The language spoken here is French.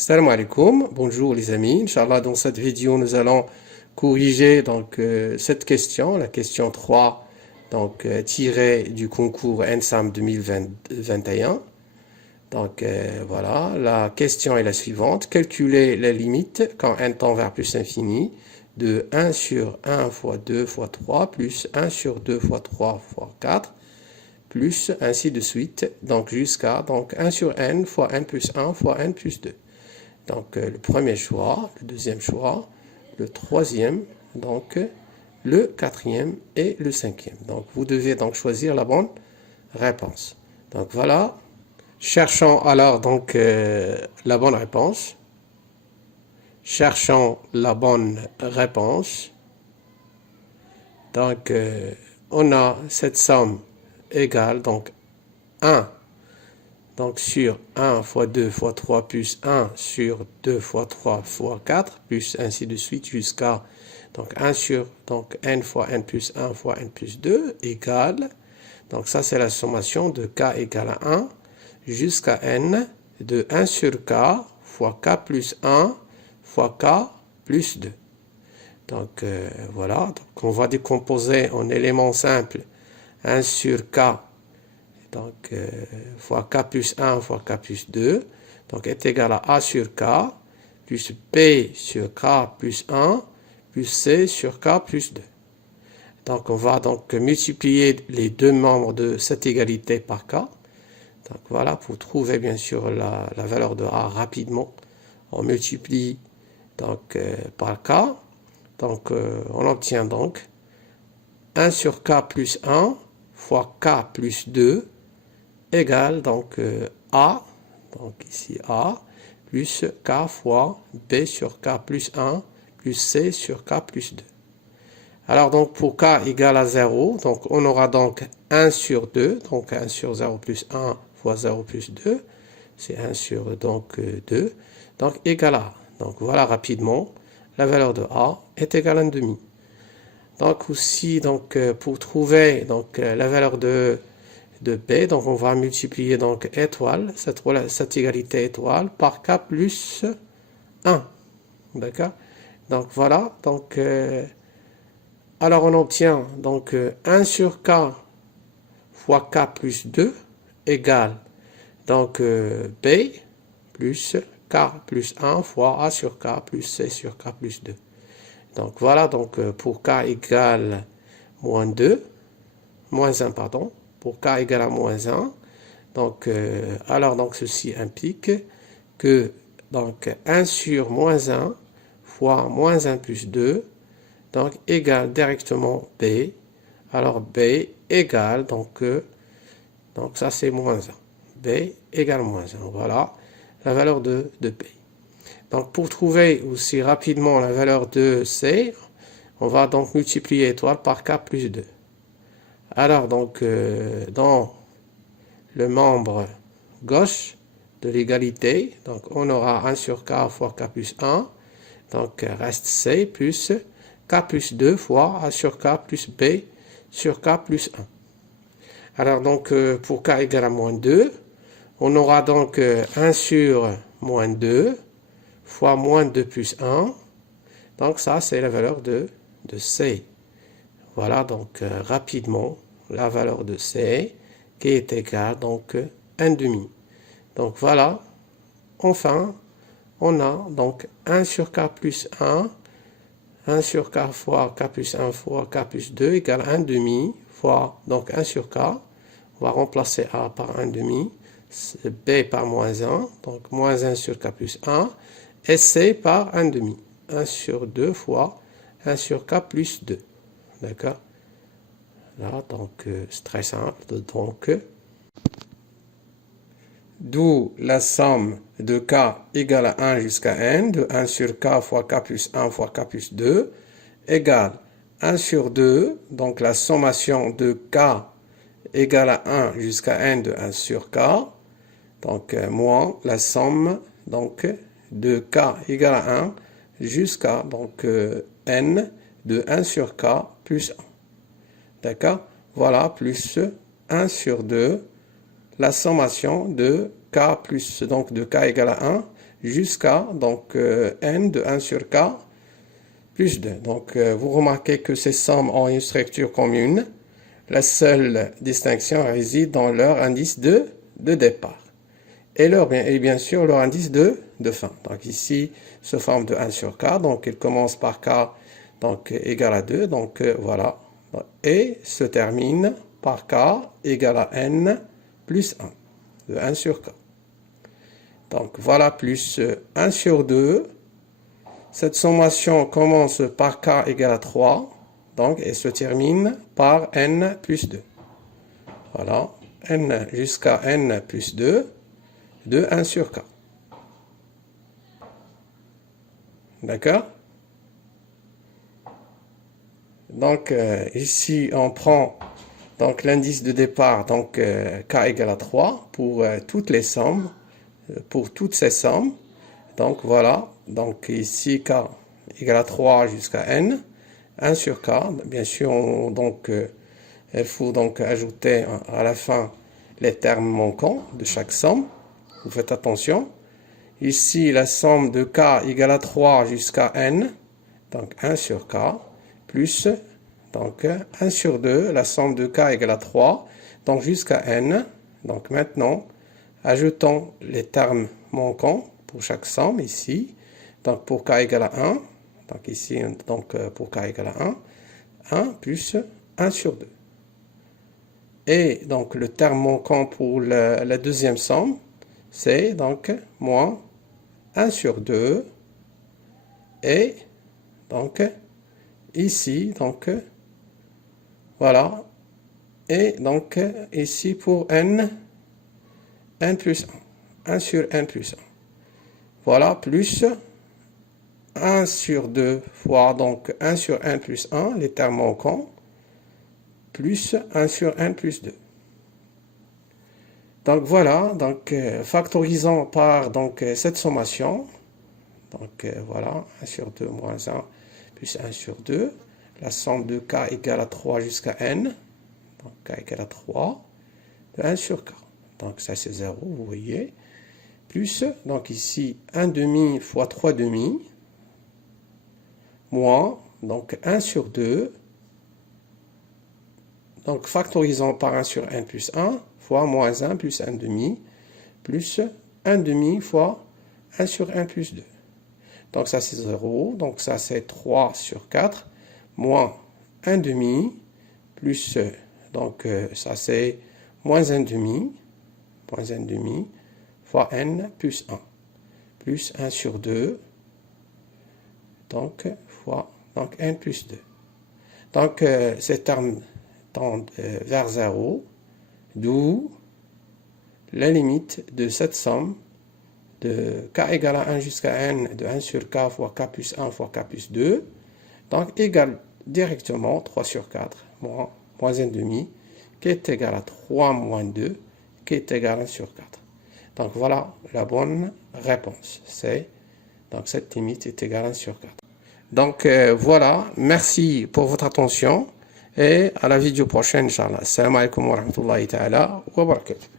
Salam alaikum, bonjour les amis. Inch'Allah, dans cette vidéo, nous allons corriger cette question, la question 3, tirée du concours ENSAM 2021. Voilà, la question est la suivante. Calculer la limite quand n tend vers plus infini de 1 sur 1 fois 2 fois 3 plus 1 sur 2 fois 3 fois 4 plus ainsi de suite, jusqu'à 1 sur n fois n plus 1 fois n plus 2. Le premier choix, le deuxième choix, le troisième, le quatrième et le cinquième. Vous devez choisir la bonne réponse. Voilà. Cherchons alors la bonne réponse. Cherchons la bonne réponse. On a cette somme égale 1 sur 1 fois 2 fois 3 plus 1 sur 2 fois 3 fois 4 plus ainsi de suite jusqu'à 1 sur n fois n plus 1 fois n plus 2 égale, ça c'est la sommation de k égale à 1 jusqu'à n de 1 sur k fois k plus 1 fois k plus 2. Voilà, on va décomposer en éléments simples 1 sur k fois k plus 1 fois k plus 2, est égal à a sur k, plus b sur k plus 1, plus c sur k plus 2. On va multiplier les deux membres de cette égalité par k. Voilà, pour trouver bien sûr la valeur de a rapidement, on multiplie par k. On obtient 1 sur k plus 1 fois k plus 2 égale A, ici A, plus K fois B sur K plus 1, plus C sur K plus 2. Alors pour K égale à 0, on aura 1 sur 2, 1 sur 0 plus 1 fois 0 plus 2, c'est 1 sur 2, égale à A. Voilà rapidement, la valeur de A est égale à 1,5. Aussi, pour trouver la valeur de B, on va multiplier étoile, cette égalité étoile, par K plus 1. D'accord? Voilà, alors on obtient 1 sur K fois K plus 2 égale B plus K plus 1 fois A sur K plus C sur K plus 2. Voilà, pour K égale moins 1, pardon, pour k égale à moins 1, alors ceci implique que 1 sur moins 1 fois moins 1 plus 2 égale directement b. Alors b égale ça c'est moins 1. b égale moins 1. Voilà la valeur de b. Pour trouver aussi rapidement la valeur de c, on va multiplier étoile par k plus 2. Alors dans le membre gauche de l'égalité, on aura 1 sur k fois k plus 1, reste c plus k plus 2 fois a sur k plus b sur k plus 1. Alors pour k égale à moins 2, on aura 1 sur moins 2 fois moins 2 plus 1, ça c'est la valeur de c. Voilà rapidement la valeur de C qui est égale 1,5. Voilà, enfin on a 1 sur K plus 1, 1 sur K fois K plus 1 fois K plus 2 égale 1,5 fois 1 sur K, on va remplacer A par 1,5, B par moins 1, moins 1 sur K plus 1, et C par 1,5, 1 sur 2 fois 1 sur K plus 2. D'accord? Là, c'est très simple. D'où la somme de k égale à 1 jusqu'à n, de 1 sur k fois k plus 1 fois k plus 2, égale 1 sur 2, la sommation de k égale à 1 jusqu'à n de 1 sur k, moins la somme de k égale à 1 jusqu'à n de 1 sur k plus 1. D'accord? Voilà, plus 1 sur 2, la sommation de k plus, de k égale à 1 jusqu'à donc n de 1 sur k plus 2. Donc vous remarquez que ces sommes ont une structure commune. La seule distinction réside dans leur indice de départ. Et bien sûr leur indice de fin. Donc ici, sous forme de 1 sur k, donc il commence par k donc égal à 2, donc voilà, et se termine par k égal à n plus 1, de 1 sur k. Donc voilà, plus 1 sur 2. Cette sommation commence par k égale à 3, donc, et se termine par n plus 2. Voilà, n jusqu'à n plus 2, de 1 sur k. D'accord? Donc, ici, on prend donc l'indice de départ, donc k égale à 3, pour toutes les sommes, pour toutes ces sommes. Donc, voilà. Donc, ici, k égale à 3 jusqu'à n, 1 sur k. Bien sûr, donc, il faut donc ajouter à la fin les termes manquants de chaque somme. Vous faites attention. Ici, la somme de k égale à 3 jusqu'à n, donc 1 sur k, plus donc 1 sur 2, la somme de k égale à 3, donc jusqu'à n. Donc maintenant, ajoutons les termes manquants pour chaque somme ici. Donc pour k égale à 1, donc ici, donc pour k égale à 1 plus 1 sur 2. Et donc le terme manquant pour la deuxième somme, c'est donc moins 1 sur 2. Et donc ici, donc voilà. Et donc ici pour n plus 1. 1 sur n plus 1. Voilà, plus 1 sur 2 fois donc 1 sur n plus 1, les termes manquants, plus 1 sur n plus 2. Donc voilà, donc factorisant par donc cette sommation, donc voilà, 1 sur 2 moins 1 plus 1 sur 2, la somme de k égale à 3 jusqu'à n, donc k égale à 3, de 1 sur k. Donc ça c'est 0, vous voyez, plus, donc ici 1 demi fois 3 demi, moins, donc 1 sur 2, donc factorisant par 1 sur n plus 1, fois moins 1 plus 1 demi, plus 1 demi fois 1 sur 1 plus 2. Donc ça c'est 0, donc ça c'est 3 sur 4, moins 1 demi, plus, donc ça c'est moins 1 demi, fois n plus 1, plus 1 sur 2, donc fois donc n plus 2. Donc ces termes tendent vers 0, d'où la limite de cette somme de k égale à 1 jusqu'à n de 1 sur k fois k plus 1 fois k plus 2, donc égale directement 3 sur 4 moins 1 demi, qui est égal à 3 moins 2, qui est égal à 1 sur 4. Donc voilà la bonne réponse. Donc cette limite est égale à 1 sur 4. Donc voilà, merci pour votre attention et à la vidéo prochaine, Inch'Allah. Assalamu alaikum wa rahmatullahi ta'ala wa barakatuh.